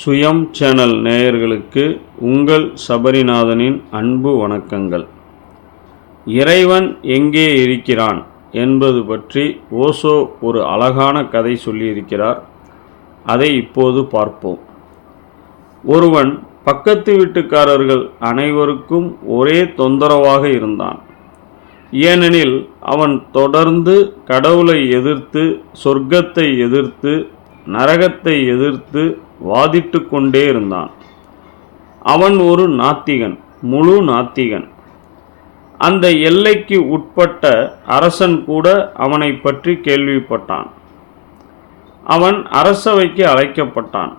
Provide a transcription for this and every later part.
சுயம் சேனல் நேயர்களுக்கு உங்கள் சபரிநாதனின் அன்பு வணக்கங்கள். இறைவன் எங்கே இருக்கிறான் என்பது பற்றி ஓசோ ஒரு அழகான கதை சொல்லியிருக்கிறார். அதை இப்போது பார்ப்போம். ஒருவன் பக்கத்து வீட்டுக்காரர்கள் அனைவருக்கும் ஒரே தொந்தரவாக இருந்தான். ஏனெனில் அவன் தொடர்ந்து கடவுளை எதிர்த்து சொர்க்கத்தை எதிர்த்து நரகத்தை எதிர்த்து வாதிட்டு கொண்டே இருந்தான். அவன் ஒரு நாத்திகன் முழு நாத்திகன். அந்த எல்லைக்கு உட்பட்ட அரசன் கூட அவனை பற்றி கேள்விப்பட்டான். அவன் அரசவைக்கு அழைக்கப்பட்டான்.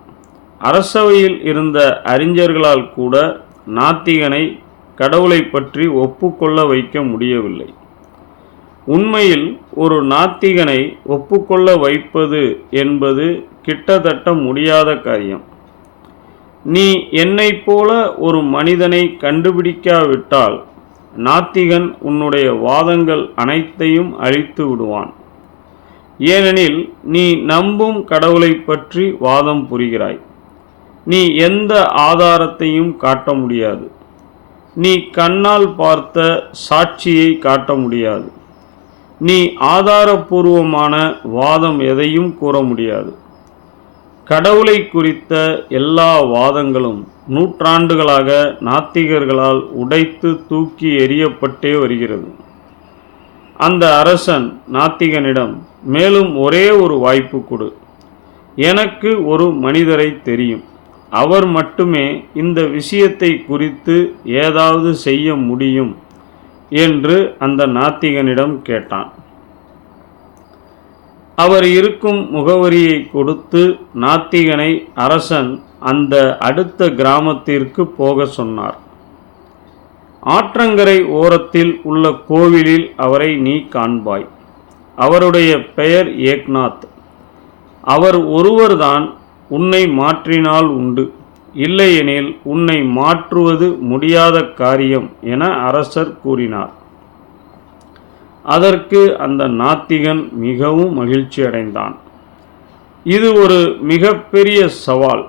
அரசவையில் இருந்த அறிஞர்களால் கூட நாத்திகனை கடவுளை பற்றி ஒப்புக்கொள்ள வைக்க முடியவில்லை. உண்மையில் ஒரு நாத்திகனை ஒப்புக்கொள்ள வைப்பது என்பது கிட்டத்தட்ட முடியாத காரியம். நீ என்னைப் போல ஒரு மனிதனை கண்டுபிடிக்காவிட்டால் நாத்திகன் உன்னுடைய வாதங்கள் அனைத்தையும் அழித்து விடுவான். ஏனெனில் நீ நம்பும் கடவுளை பற்றி வாதம் புரிகிறாய். நீ எந்த ஆதாரத்தையும் காட்ட முடியாது. நீ கண்ணால் பார்த்த சாட்சியை காட்ட முடியாது. நீ ஆதாரபூர்வமான வாதம் எதையும் கூற முடியாது. கடவுளை குறித்த எல்லா வாதங்களும் நூற்றாண்டுகளாக நாத்திகர்களால் உடைத்து தூக்கி எறியப்பட்டே வருகிறது. அந்த அரசன் நாத்திகனிடம் மேலும் ஒரே ஒரு வாய்ப்பு கொடு. எனக்கு ஒரு மனிதரை தெரியும். அவர் மட்டுமே இந்த விஷயத்தை குறித்து ஏதாவது செய்ய முடியும். என்று அந்த நாத்திகனிடம் கேட்டான். அவர் இருக்கும் முகவரியை கொடுத்து நாத்திகனை அரசன் அந்த அடுத்த கிராமத்திற்கு போக சொன்னார். ஆற்றங்கரை ஓரத்தில் உள்ள கோவிலில் அவரை நீ காண்பாய். அவருடைய பெயர் ஏக்நாத். அவர் ஒருவர்தான் உன்னை மாற்றினால் உண்டு. இல்லையெனில் உன்னை மாற்றுவது முடியாத காரியம் என அரசர் கூறினார். அதற்கு அந்த நாத்திகன் மிகவும் மகிழ்ச்சி அடைந்தான். இது ஒரு மிகப்பெரிய சவால்.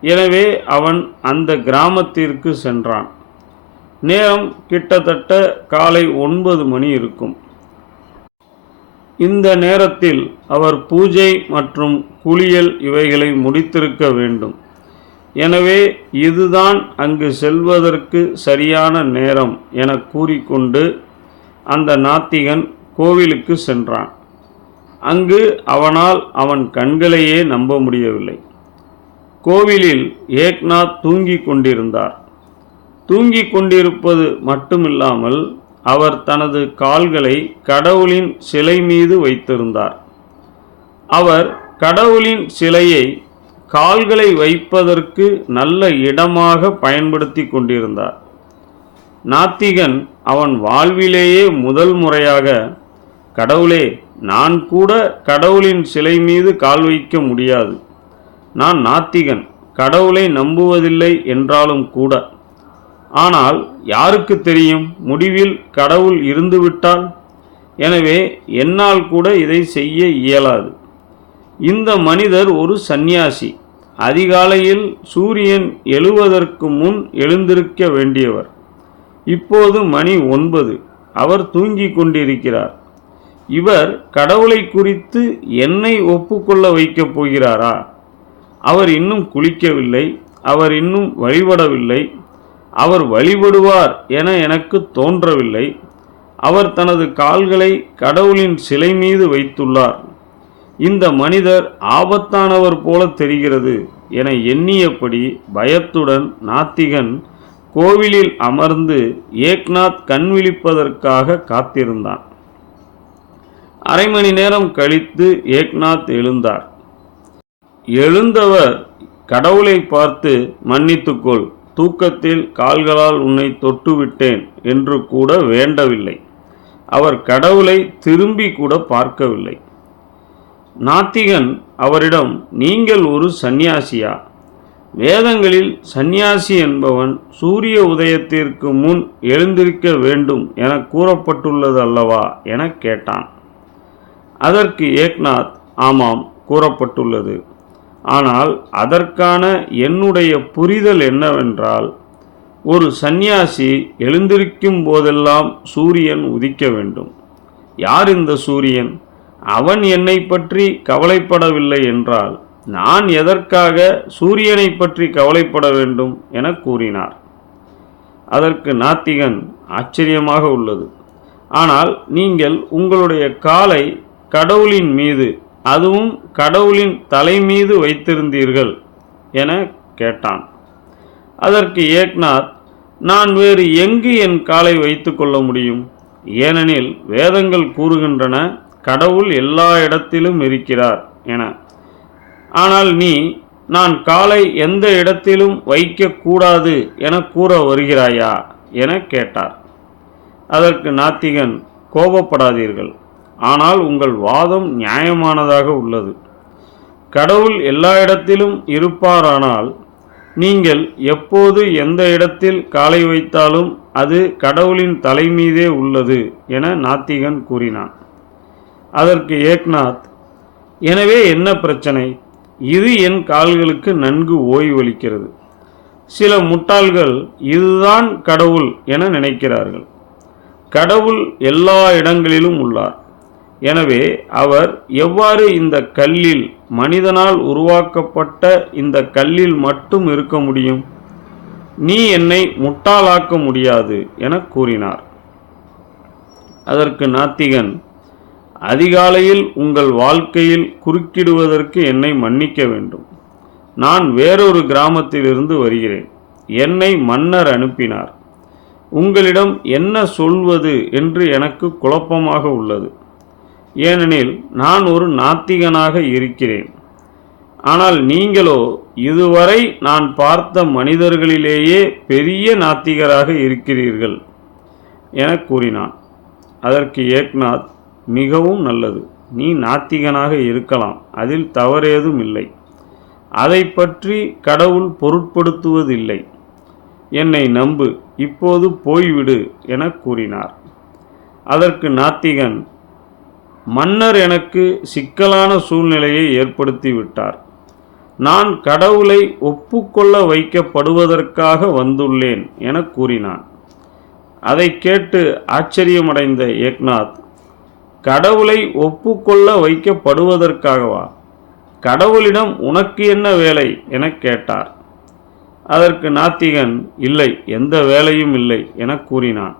எனவே அவன் அந்த கிராமத்திற்கு சென்றான். நேரம் கிட்டத்தட்ட காலை ஒன்பது மணி இருக்கும். இந்த நேரத்தில் அவர் பூஜை மற்றும் குளியல் இவைகளை முடித்திருக்க வேண்டும். எனவே இதுதான் அங்கு செல்வதற்கு சரியான நேரம் என கூறிக்கொண்டு அந்த நாத்திகன் கோவிலுக்கு சென்றான். அங்கு அவனால் அவன் கண்களையே நம்ப முடியவில்லை. கோவிலில் ஏக்நாத் தூங்கிக் கொண்டிருந்தார். தூங்கிக் கொண்டிருப்பது மட்டுமில்லாமல் அவர் தனது கால்களை கடவுளின் சிலை மீது வைத்திருந்தார். அவர் கடவுளின் சிலையை கால்களை வைப்பதற்கு நல்ல இடமாக பயன்படுத்தி கொண்டிருந்தார். நாத்திகன் அவன் வாழ்விலேயே முதல் முறையாக கடவுளே நான் கூட கடவுளின் சிலை மீது கால் வைக்க முடியாது. நான் நாத்திகன் கடவுளை நம்புவதில்லை என்றாலும் கூட. ஆனால் யாருக்கு தெரியும் முடிவில் கடவுள் இருந்துவிட்டால்? எனவே என்னால் கூட இதை செய்ய இயலாது. இந்த மனிதர் ஒரு சந்நியாசி. அதிகாலையில் சூரியன் எழுவதற்கு முன் எழுந்திருக்க வேண்டியவர். இப்போது மணி ஒன்பது. அவர் தூங்கிக் கொண்டிருக்கிறார். இவர் கடவுளை குறித்து என்னை ஒப்புக்கொள்ள வைக்கப் போகிறாரா? அவர் இன்னும் குளிக்கவில்லை. அவர் இன்னும் வழிபடவில்லை. அவர் வழிபடுவார் என எனக்கு தோன்றவில்லை. அவர் தனது கால்களை கடவுளின் சிலை மீது வைத்துள்ளார். இந்த மனிதர் ஆபத்தானவர் போல தெரிகிறது என எண்ணியபடி பயத்துடன் நாத்திகன் கோவிலில் அமர்ந்து ஏக்நாத் கண் விழிப்பதற்காக காத்திருந்தான். அரை மணி நேரம் கழித்து ஏக்நாத் எழுந்தார். எழுந்தவர் கடவுளை பார்த்து மன்னித்துக்கொள் தூக்கத்தில் கால்களால் உன்னை தொட்டுவிட்டேன் என்று கூட வேண்டவில்லை. அவர் கடவுளை திரும்பி கூட பார்க்கவில்லை. நாத்திகன் அவரிடம் நீங்கள் ஒரு சந்நியாசியா? வேதங்களில் சந்நியாசி என்பவன் சூரிய உதயத்திற்கு முன் எழுந்திருக்க வேண்டும் என கூறப்பட்டுள்ளது அல்லவா என கேட்டான். அதற்கு ஏக்நாத் ஆமாம் கூறப்பட்டுள்ளது. ஆனால் அதற்கான என்னுடைய புரிதல் என்னவென்றால் ஒரு சந்நியாசி எழுந்திருக்கும் போதெல்லாம் சூரியன் உதிக்க வேண்டும். யார் இந்த சூரியன்? அவன் என்னை பற்றி கவலைப்படவில்லை என்றால் நான் எதற்காக சூரியனை பற்றி கவலைப்பட வேண்டும் என கூறினார். அதற்கு நாத்திகன் ஆச்சரியமாக உள்ளது. ஆனால் நீங்கள் உங்களுடைய காலை கடவுளின் மீது அதுவும் கடவுளின் தலை மீது வைத்திருந்தீர்கள் என கேட்டான். அதற்கு ஏக்நாத் நான் வேறு எங்கு என் காலை வைத்து கொள்ள முடியும்? ஏனெனில் வேதங்கள் கூறுகின்றன கடவுள் எல்லா இடத்திலும் இருக்கிறார் என. ஆனால் நீ நான் காலை எந்த இடத்திலும் வைக்கக்கூடாது என கூற வருகிறாயா என கேட்டார். அதற்கு நாத்திகன் கோபப்படாதீர்கள். ஆனால் உங்கள் வாதம் நியாயமானதாக உள்ளது. கடவுள் எல்லா இடத்திலும் இருப்பாரானால் நீங்கள் எப்போது எந்த இடத்தில் காலை வைத்தாலும் அது கடவுளின் தலைமீதே உள்ளது என நாத்திகன் கூறினான். அதற்கு ஏக்நாத் எனவே என்ன பிரச்சனை? இது என் கால்களுக்கு நன்கு ஓய்வளிக்கிறது. சில முட்டாள்கள் இதுதான் கடவுள் என நினைக்கிறார்கள். கடவுள் எல்லா இடங்களிலும் உள்ளார். எனவே அவர் எவ்வாறு இந்த கல்லில் மனிதனால் உருவாக்கப்பட்ட இந்த கல்லில் மட்டும் இருக்க முடியும்? நீ என்னை முட்டாளாக்க முடியாது என கூறினார். அதற்கு நாத்திகன் அதிகாலையில் உங்கள் வாழ்க்கையில் குறுக்கிடுவதற்கு என்னை மன்னிக்க வேண்டும். நான் வேறொரு கிராமத்திலிருந்து வருகிறேன். என்னை மன்னர் அனுப்பினார். உங்களிடம் என்ன சொல்வது என்று எனக்கு குழப்பமாக உள்ளது. ஏனெனில் நான் ஒரு நாத்திகனாக இருக்கிறேன். ஆனால் நீங்களோ இதுவரை நான் பார்த்த மனிதர்களிலேயே பெரிய நாத்திகராக இருக்கிறீர்கள் என கூறினான். அதற்கு ஏக்நாத் மிகவும் நல்லது. நீ நாத்திகனாக இருக்கலாம். அதில் தவறேதும் இல்லை. அதை பற்றி கடவுள் பொருட்படுத்துவதில்லை. என்னை நம்பு. இப்போது போய்விடு என கூறினார். அதற்கு நாத்திகன் மன்னர் எனக்கு சிக்கலான சூழ்நிலையை ஏற்படுத்தி விட்டார். நான் கடவுளை ஒப்புக்கொள்ள வைக்கப்படுவதற்காக வந்துள்ளேன் என கூறினான். அதை கேட்டு ஆச்சரியமடைந்த ஏக்நாத் கடவுளை ஒப்புக்கொள்ள வைக்கப்படுவதற்காகவா? கடவுளிடம் உனக்கு என்ன வேலை என கேட்டார். அதற்கு நாத்திகன் இல்லை எந்த வேலையும் இல்லை என கூறினான்.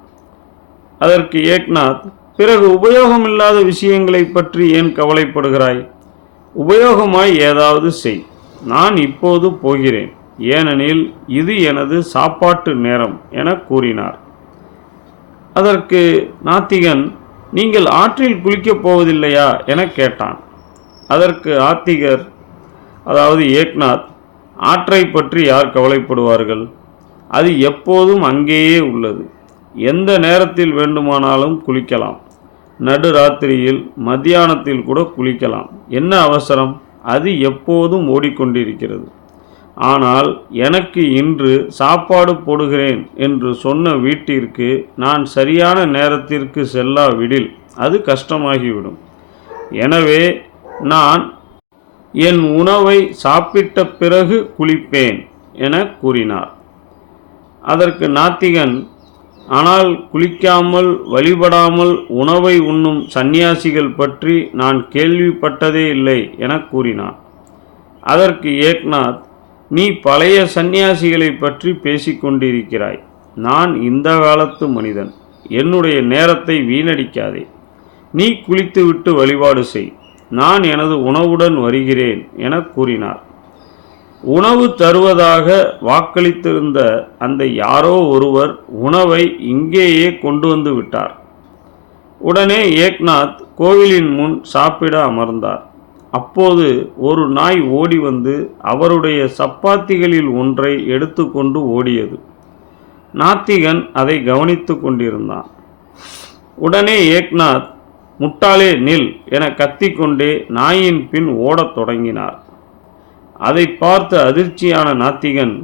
அதற்கு ஏக்நாத் பிறகு உபயோகமில்லாத விஷயங்களை பற்றி ஏன் கவலைப்படுகிறாய்? உபயோகமாய் ஏதாவது செய். நான் இப்போது போகிறேன். ஏனெனில் இது எனது சாப்பாட்டு நேரம் என கூறினார். அதற்கு நாத்திகன் நீங்கள் ஆற்றில் குளிக்கப் போவதில்லையா? என கேட்டான். அதற்கு ஆத்திகர் அதாவது ஏக்நாத் ஆற்றை பற்றி யார் கவலைப்படுவார்கள்? அது எப்போதும் அங்கேயே உள்ளது. எந்த நேரத்தில் வேண்டுமானாலும் குளிக்கலாம். நடு ராத்திரியில் மத்தியானத்தில் கூட குளிக்கலாம். என்ன அவசரம்? அது எப்போதும் ஓடிக்கொண்டிருக்கிறது. ஆனால் எனக்கு இன்று சாப்பாடு போடுகிறேன் என்று சொன்ன வீட்டிற்கு நான் சரியான நேரத்திற்கு செல்லாவிடில் அது கஷ்டமாகிவிடும். எனவே நான் என் உணவை சாப்பிட்ட பிறகு குளிப்பேன் என கூறினார். அதற்கு நாத்திகன் ஆனால் குளிக்காமல் வழிபடாமல் உணவை உண்ணும் சந்நியாசிகள் பற்றி நான் கேள்விப்பட்டதே இல்லை என கூறினான். அதற்கு ஏக்நாத் நீ பழைய சந்நியாசிகளை பற்றி பேசிக்கொண்டிருக்கிறாய் நான் இந்த காலத்து மனிதன். என்னுடைய நேரத்தை வீணடிக்காதே. நீ குளித்துவிட்டு வழிபாடு செய். நான் எனது உணவுடன் வருகிறேன் என கூறினார். உணவு தருவதாக வாக்களித்திருந்த அந்த யாரோ ஒருவர் உணவை இங்கேயே கொண்டு வந்து விட்டார். உடனே ஏக்நாத் கோவிலின் முன் சாப்பிட அமர்ந்தார். அப்போது ஒரு நாய் ஓடி வந்து அவருடைய சப்பாத்திகளில் ஒன்றை எடுத்துக்கொண்டு ஓடியது. நாத்திகன் அதை கவனித்து கொண்டிருந்தான். உடனே ஏக்நாத் முட்டாளே நில் என கத்திக்கொண்டே நாயின் பின் ஓடத் தொடங்கினார். அதை பார்த்த அதிர்ச்சியான நாத்திகன்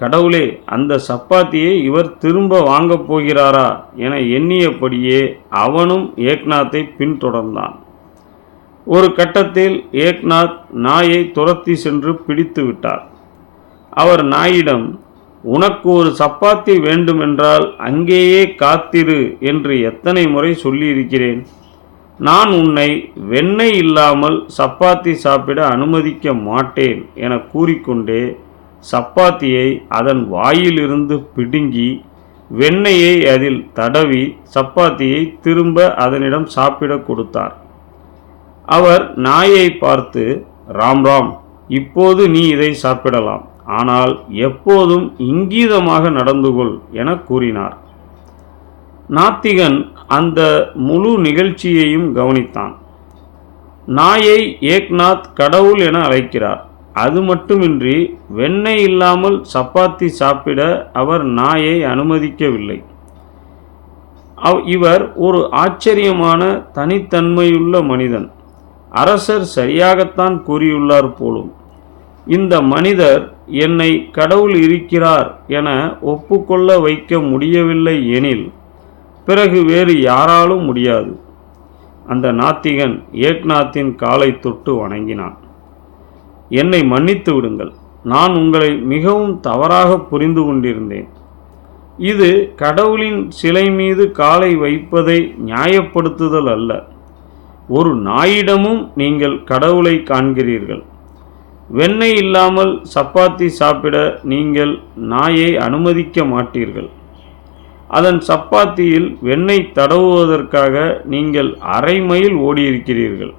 கடவுளே அந்த சப்பாத்தியை இவர் திரும்ப வாங்கப் போகிறாரா என எண்ணியபடியே அவனும் ஏக்நாத்தை பின்தொடர்ந்தான். ஒரு கட்டத்தில் ஏக்நாத் நாயை துரத்தி சென்று பிடித்து விட்டார். அவர் நாயிடம் உனக்கு ஒரு சப்பாத்தி வேண்டுமென்றால் அங்கேயே காத்திரு என்று எத்தனை முறை சொல்லியிருக்கிறேன். நான் உன்னை வெண்ணெய் இல்லாமல் சப்பாத்தி சாப்பிட அனுமதிக்க மாட்டேன் என கூறிக்கொண்டே சப்பாத்தியை அதன் வாயிலிருந்து பிடுங்கி வெண்ணெயை அதில் தடவி சப்பாத்தியை திரும்ப அதனிடம் சாப்பிட கொடுத்தார். அவர் நாயை பார்த்து ராம் ராம் இப்போது நீ இதை சாப்பிடலாம். ஆனால் எப்போதும் இங்கீதமாக நடந்து கொள் என கூறினார். நாத்திகன் அந்த முழு நிகழ்ச்சியையும் கவனித்தான். நாயை ஏக்நாத் கடவுள் என அழைக்கிறார். அது மட்டுமின்றி வெண்ணெய் இல்லாமல் சப்பாத்தி சாப்பிட அவர் நாயை அனுமதிக்கவில்லை. அவ் இவர் ஒரு ஆச்சரியமான தனித்தன்மையுள்ள மனிதன். அரசர் சரியாகத்தான் கூறியுள்ளார் போலும். இந்த மனிதர் என்னை கடவுள் இருக்கிறார் என ஒப்புக்கொள்ள வைக்க முடியவில்லை எனில் பிறகு வேறு யாராலும் முடியாது. அந்த நாத்திகன் ஏக்நாத்தின் காலை தொட்டு வணங்கினான். என்னை மன்னித்து விடுங்கள் நான் உங்களை மிகவும் தவறாக புரிந்து கொண்டிருந்தேன். இது கடவுளின் சிலை மீது காலை வைப்பதை நியாயப்படுத்துதல் அல்ல. ஒரு நாயிடமும் நீங்கள் கடவுளை காண்கிறீர்கள். வெண்ணெய் இல்லாமல் சப்பாத்தி சாப்பிட நீங்கள் நாயை அனுமதிக்க மாட்டீர்கள். அதன் சப்பாத்தியில் வெண்ணெய் தடவுவதற்காக நீங்கள் அரை மைல் ஓடியிருக்கிறீர்கள்.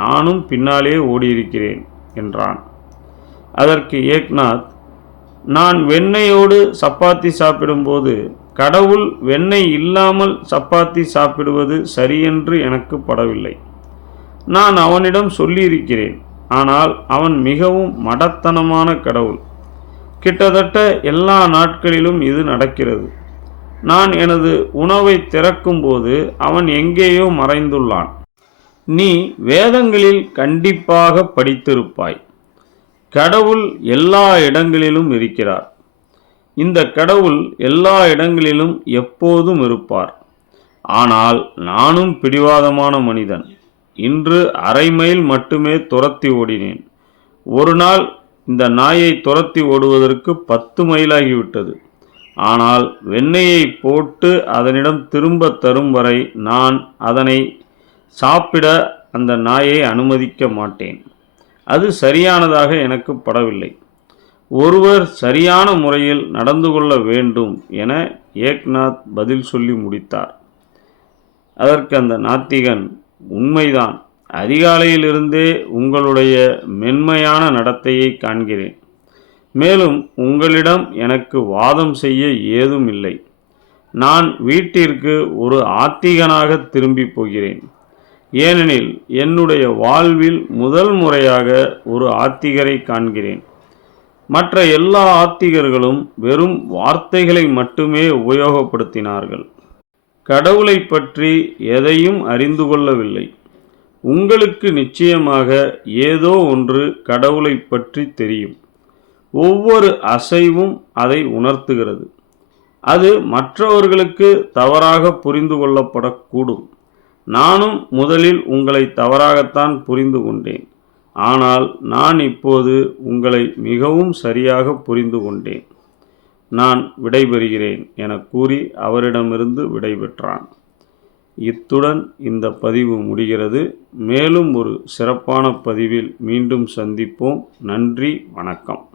நானும் பின்னாலே ஓடியிருக்கிறேன் என்றான். அதற்கு ஏக்நாத் நான் வெண்ணெயோடு சப்பாத்தி சாப்பிடும்போது கடவுள் வெண்ணெய் இல்லாமல் சப்பாத்தி சாப்பிடுவது சரியென்று எனக்கு படவில்லை. நான் அவனிடம் சொல்லியிருக்கிறேன். ஆனால் அவன் மிகவும் மடத்தனமான கடவுள். கிட்டத்தட்ட எல்லா நாட்களிலும் இது நடக்கிறது. நான் எனது உணவை திறக்கும்போது அவன் எங்கேயோ மறைந்துள்ளான். நீ வேதங்களில் கண்டிப்பாக படித்திருப்பாய். கடவுள் எல்லா இடங்களிலும் இருக்கிறார். இந்த கடவுள் எல்லா இடங்களிலும் எப்போதும் இருப்பார். ஆனால் நானும் பிடிவாதமான மனிதன். இன்று அரை மைல் மட்டுமே துரத்தி ஓடினேன். ஒரு நாள் இந்த நாயை துரத்தி ஓடுவதற்கு பத்து மைலாகிவிட்டது. ஆனால் வெண்ணெயை போட்டு அதனிடம் திரும்ப தரும் வரை நான் அதனை சாப்பிட அந்த நாயை அனுமதிக்க மாட்டேன். அது சரியானதாக எனக்கு படவில்லை. ஒருவர் சரியான முறையில் நடந்து கொள்ள வேண்டும் என ஏக்நாத் பதில் சொல்லி முடித்தார். அதற்கு அந்த நாத்திகன் உண்மைதான். அதிகாலையிலிருந்தே உங்களுடைய மென்மையான நடத்தையை காண்கிறேன். மேலும் உங்களிடம் எனக்கு வாதம் செய்ய ஏதும் இல்லை. நான் வீட்டிற்கு ஒரு ஆத்திகனாக திரும்பி போகிறேன். ஏனெனில் என்னுடைய வாழ்வில் முதல் முறையாக ஒரு ஆத்திகரை காண்கிறேன். மற்ற எல்லா ஆத்திகர்களும் வெறும் வார்த்தைகளை மட்டுமே உபயோகப்படுத்தினார்கள். கடவுளை பற்றி எதையும் அறிந்து கொள்ளவில்லை. உங்களுக்கு நிச்சயமாக ஏதோ ஒன்று கடவுளை பற்றி தெரியும். ஒவ்வொரு அசைவும் அதை உணர்த்துகிறது. அது மற்றவர்களுக்கு தவறாக புரிந்து கொள்ளப்படக்கூடும். நானும் முதலில் உங்களை தவறாகத்தான் புரிந்து கொண்டேன். ஆனால் நான் இப்போது உங்களை மிகவும் சரியாக புரிந்து கொண்டேன். நான் விடைபெறுகிறேன் என கூறி அவரிடமிருந்து விடைபெற்றான். இத்துடன் இந்த பதிவு முடிகிறது. மேலும் ஒரு சிறப்பான பதிவில் மீண்டும் சந்திப்போம். நன்றி வணக்கம்.